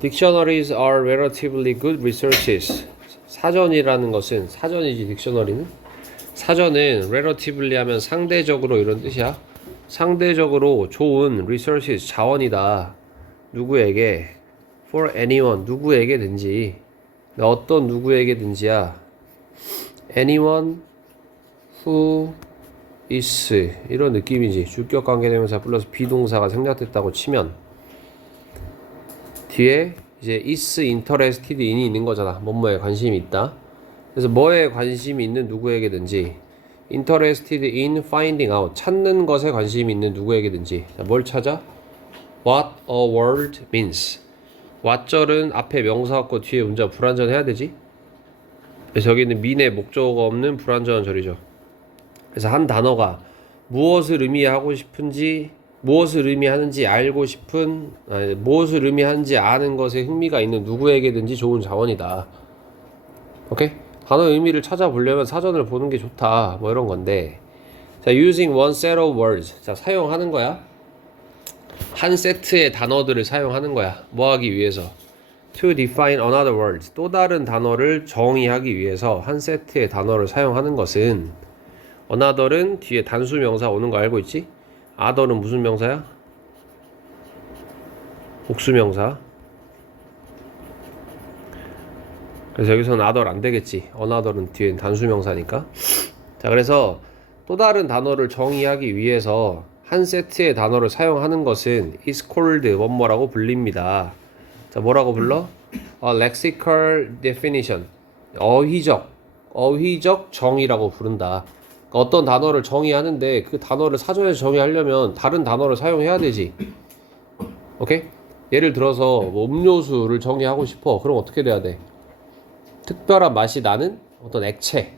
Dictionaries are relatively good resources. 사전이라는 것은 사전이지 딕셔너리는 사전은 relatively 하면 상대적으로 이런 뜻이야. 상대적으로 좋은 resources 자원이다. 누구에게? For anyone 누구에게든지 어떤 누구에게든지야. Anyone who is 이런 느낌이지. 주격 관계대명사 플러스 비동사가 생략됐다고 치면 뒤에 이제 is interested in이 있는 거잖아. 뭐뭐에 관심이 있다. 그래서 뭐에 관심이 있는 누구에게든지 interested in finding out 찾는 것에 관심이 있는 누구에게든지 자, 뭘 찾아? What a word means. what절은 앞에 명사 없고 뒤에 문자 불완전해야 되지. 그래서 여기는 mean의 목적어가 없는 불완전한 절이죠. 그래서 한 단어가 무엇을 의미하고 싶은지 무엇을 의미하는지 알고 싶은 무엇을 의미하는지 아는 것에 흥미가 있는 누구에게든지 좋은 자원이다. 오케이? 단어의 의미를 찾아보려면 사전을 보는 게 좋다. 뭐 이런 건데. 자, using one set of words. 자, 사용하는 거야. 한 세트의 단어들을 사용하는 거야. 뭐 하기 위해서? To define another word. 또 다른 단어를 정의하기 위해서 한 세트의 단어를 사용하는 것은 another은 뒤에 단수 명사 오는 거 알고 있지? other는 무슨 명사야? 복수 명사. 그래서 여기서는 other 안 되겠지. another는 뒤에 단수 명사니까. 자, 그래서 또 다른 단어를 정의하기 위해서 한 세트의 단어를 사용하는 것은 is called 뭐뭐라고 불립니다. 자, 뭐라고 불러? A lexical definition. 어휘적 정의라고 부른다. 그러니까 어떤 단어를 정의하는데 그 단어를 사전에 정의하려면 다른 단어를 사용해야 되지. 오케이? 예를 들어서 뭐 음료수를 정의하고 싶어. 그럼 어떻게 돼야 돼? 특별한 맛이 나는 어떤 액체,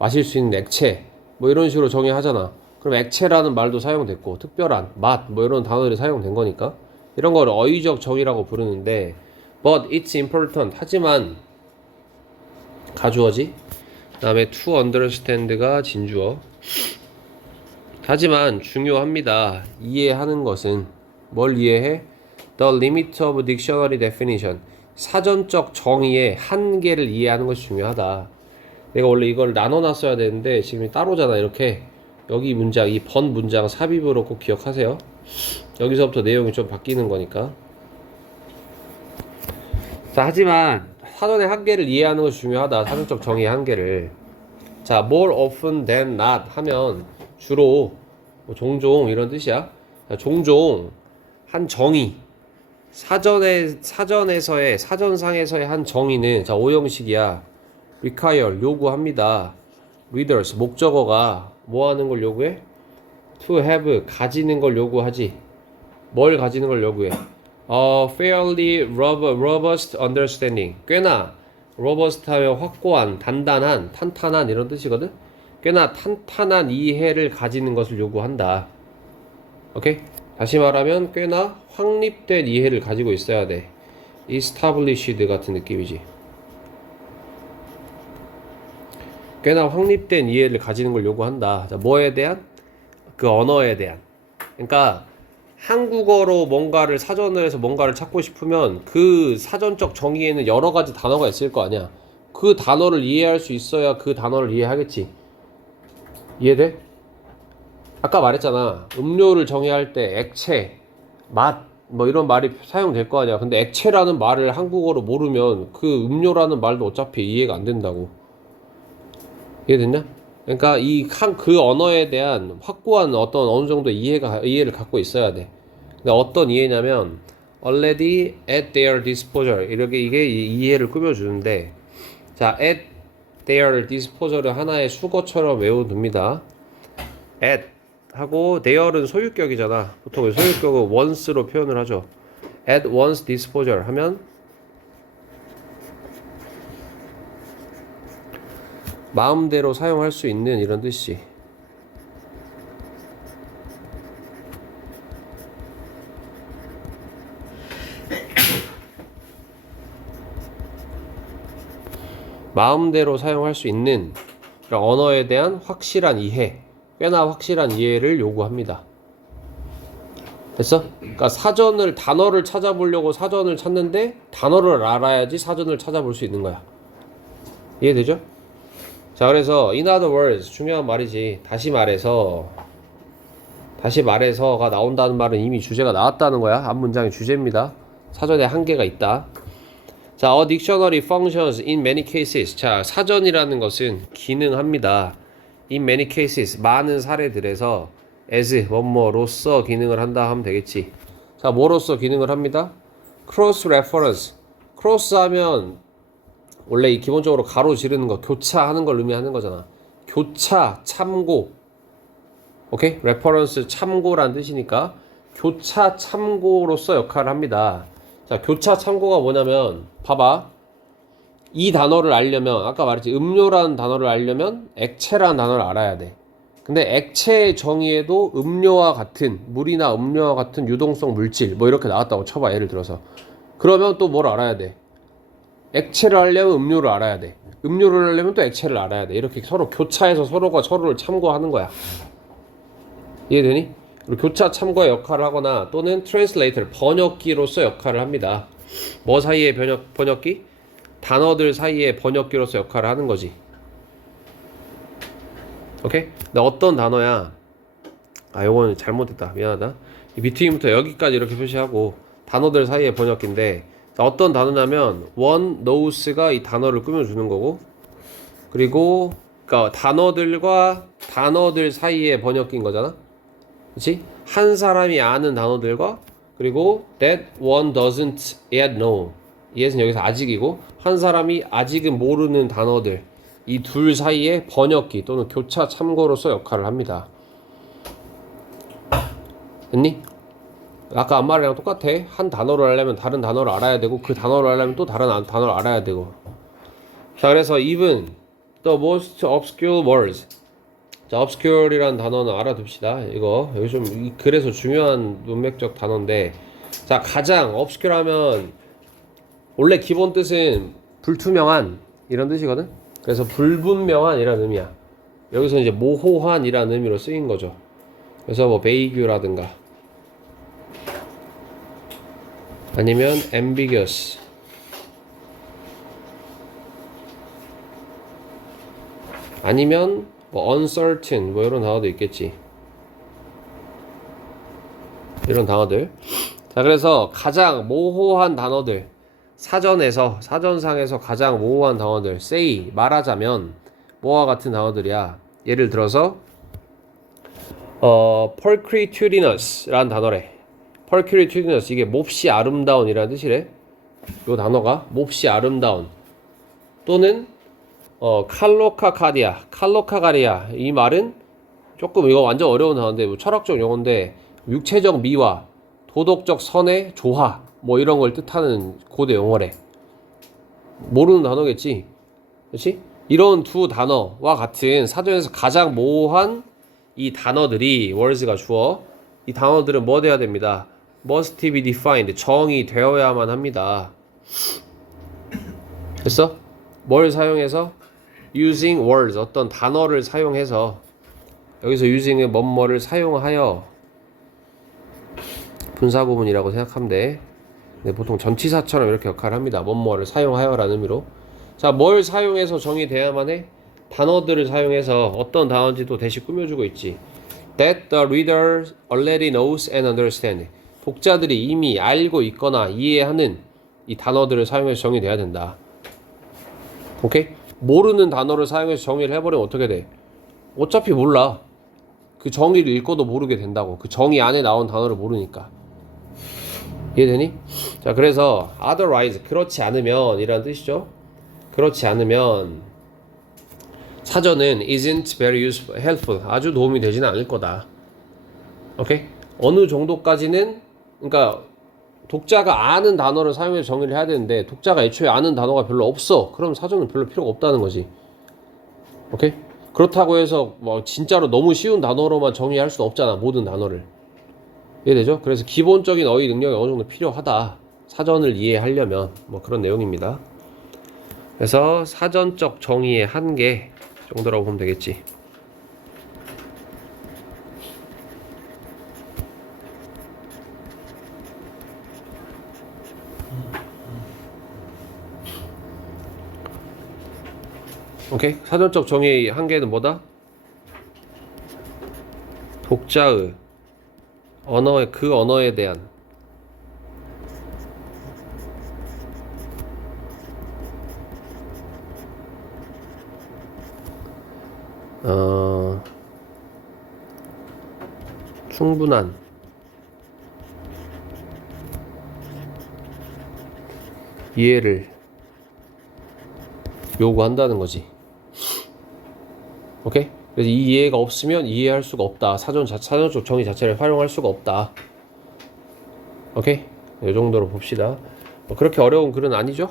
마실 수 있는 액체, 뭐 이런 식으로 정의하잖아. 그럼 액체라는 말도 사용됐고, 특별한 맛, 뭐 이런 단어들이 사용된 거니까 이런 걸 어휘적 정의라고 부르는데, but it's important. 하지만 가주어지. 그다음에 to understand가 진주어. 하지만 중요합니다. 이해하는 것은 뭘 이해해? The limit of dictionary definition. 사전적 정의의 한계를 이해하는 것이 중요하다. 내가 원래 이걸 나눠놨어야 되는데 지금 따로잖아. 이렇게 여기 문장, 이 번 문장 삽입으로 꼭 기억하세요. 여기서부터 내용이 좀 바뀌는 거니까. 자, 하지만 사전의 한계를 이해하는 것이 중요하다. 사전적 정의의 한계를. 자, more often than not 하면 주로 뭐 종종 이런 뜻이야. 자, 종종 한 정의 사전에서의 사전상에서의 한 정의는 자, 오형식이야. require 요구합니다. readers 목적어가 뭐 하는 걸 요구해? to have 가지는 걸 요구하지. 뭘 가지는 걸 요구해? fairly robust understanding. 꽤나 robust하면 확고한, 단단한, 탄탄한 이런 뜻이거든. 꽤나 탄탄한 이해를 가지는 것을 요구한다. 오케이? 다시 말하면 꽤나 확립된 이해를 가지고 있어야 돼. established 같은 느낌이지. 꽤나 확립된 이해를 가지는 걸 요구한다. 자, 뭐에 대한? 그 언어에 대한. 그러니까 한국어로 뭔가를 사전을 해서 뭔가를 찾고 싶으면 그 사전적 정의에는 여러 가지 단어가 있을 거 아니야. 그 단어를 이해할 수 있어야 그 단어를 이해하겠지. 이해돼? 아까 말했잖아. 음료를 정의할 때 액체, 맛, 뭐 이런 말이 사용될 거 아니야. 근데 액체라는 말을 한국어로 모르면 그 음료라는 말도 어차피 이해가 안 된다고. 이해됐냐? 그러니까 그 언어에 대한 확고한 어떤 어느 정도 이해를 갖고 있어야 돼. 근데 어떤 이해냐면 already at their disposal 이렇게 이게 이해를 꾸며주는데 자 at their disposal을 하나의 수거처럼 외워둡니다. at 하고 there은 소유격이잖아. 보통 소유격은 once로 표현을 하죠. at one's disposal 하면 마음대로 사용할 수 있는 이런 뜻이. 마음대로 사용할 수 있는 언어에 대한 확실한 이해, 꽤나 확실한 이해를 요구합니다. 됐어? 그러니까 단어를 찾아보려고 사전을 찾는데 단어를 알아야지 사전을 찾아볼 수 있는 거야. 이해되죠? 자, 그래서 in other words 중요한 말이지. 다시 말해서가 나온다는 말은 이미 주제가 나왔다는 거야. 앞 문장의 주제입니다. 사전에 한계가 있다. 자, a dictionary functions in many cases. 자, 사전이라는 것은 기능합니다. in many cases 많은 사례들에서 as 뭐뭐로서 기능을 한다 하면 되겠지. 자, 뭐로서 기능을 합니다. cross reference. cross 하면 원래 이 기본적으로 가로 지르는 거, 교차하는 걸 의미하는 거잖아. 교차, 참고. 오케이? reference 참고란 뜻이니까 교차 참고로서 역할을 합니다. 자, 교차 참고가 뭐냐면 봐봐. 이 단어를 알려면 아까 말했지 음료라는 단어를 알려면 액체라는 단어를 알아야 돼. 근데 액체의 정의에도 음료와 같은 물이나 음료와 같은 유동성 물질 뭐 이렇게 나왔다고 쳐봐. 예를 들어서 그러면 또 뭘 알아야 돼. 액체를 알려면 음료를 알아야 돼. 음료를 알려면 또 액체를 알아야 돼. 이렇게 서로 교차해서 서로가 서로를 참고하는 거야. 이해되니? 그리고 교차 참고의 역할을 하거나 또는 translator 번역기로서 역할을 합니다. 뭐 사이에 번역기? 단어들 사이에 번역기로서 역할을 하는 거지. 오케이? 근데 어떤 단어야? 아, 요거는 잘못했다. 미안하다. 이 between부터 여기까지 이렇게 표시하고 단어들 사이에 번역기인데 어떤 단어냐면 one knows가 이 단어를 꾸며주는 거고 그리고 그러니까 단어들과 단어들 사이에 번역기인 거잖아. 그치? 한 사람이 아는 단어들과 그리고 that one doesn't yet know. yet은 여기서 아직이고 한 사람이 아직은 모르는 단어들 이 둘 사이에 번역기 또는 교차 참고로서 역할을 합니다. 됐니? 아까 한 말이랑 똑같아. 한 단어를 알려면 다른 단어를 알아야 되고 그 단어를 알려면 또 다른 단어를 알아야 되고. 자, 그래서 even the most obscure words. 자, obscure이라는 단어는 알아둡시다. 이거 여기 좀 그래서 중요한 문맥적 단어인데 자, 가장 obscure 하면 원래 기본 뜻은 불투명한 이런 뜻이거든. 그래서 불분명한 이라는 의미야. 여기서 이제 모호한 이라는 의미로 쓰인 거죠. 그래서 뭐 vague라든가 아니면 ambiguous 아니면 뭐 uncertain 뭐 이런 단어도 있겠지. 이런 단어들. 자, 그래서 가장 모호한 단어들 사전상에서 가장 모호한 단어들 say 말하자면 뭐와 같은 단어들이야. 예를 들어서 pulchritudinous라는 단어래. pulchritudinous 이게 몹시 아름다운이라는 뜻이래. 요 단어가 몹시 아름다운 또는 칼로카가리아 이 말은 조금 이거 완전 어려운 단어인데 뭐 철학적 용어인데 육체적 미화, 도덕적 선의 조화 뭐 이런 걸 뜻하는 고대 용어래. 모르는 단어겠지, 그렇지? 이런 두 단어와 같은 사전에서 가장 모호한 이 단어들이 words가 주어 이 단어들은 뭐 돼야 됩니다. must be defined 정의되어야만 합니다. 됐어? 뭘 사용해서? using words 어떤 단어를 사용해서 여기서 using은 뭐뭐를 사용하여 분사구문이라고 생각하면 돼. 근데 보통 전치사처럼 이렇게 역할을 합니다. 뭐뭐를 사용하여라는 의미로. 자, 뭘 사용해서 정의돼야만 해? 단어들을 사용해서 어떤 단어인지도 대신 꾸며주고 있지. That the reader already knows and understands. 독자들이 이미 알고 있거나 이해하는 이 단어들을 사용해서 정의돼야 된다. 오케이? 모르는 단어를 사용해서 정의를 해버리면 어떻게 돼? 어차피 몰라. 그 정의를 읽고도 모르게 된다고. 그 정의 안에 나온 단어를 모르니까. 이해되니? 자, 그래서 otherwise 그렇지 않으면 이라는 뜻이죠. 그렇지 않으면 사전은 isn't very useful, helpful 아주 도움이 되지는 않을 거다. 오케이? 어느 정도까지는 그러니까 독자가 아는 단어를 사용해서 정의를 해야 되는데 독자가 애초에 아는 단어가 별로 없어. 그럼 사전은 별로 필요가 없다는 거지. 오케이? 그렇다고 해서 뭐 진짜로 너무 쉬운 단어로만 정의할 수는 없잖아. 모든 단어를. 이해되죠? 그래서 기본적인 어휘 능력이 어느 정도 필요하다. 사전을 이해하려면 뭐 그런 내용입니다. 그래서 사전적 정의의 한계 정도라고 보면 되겠지. 오케이? 사전적 정의 한계는 뭐다? 독자의 언어의 그 언어에 대한 충분한 이해를 요구한다는 거지. 오케이? 그래서 이 이해가 없으면 이해할 수가 없다. 사전적 정의 자체를 활용할 수가 없다. 오케이? 이 정도로 봅시다. 그렇게 어려운 글은 아니죠?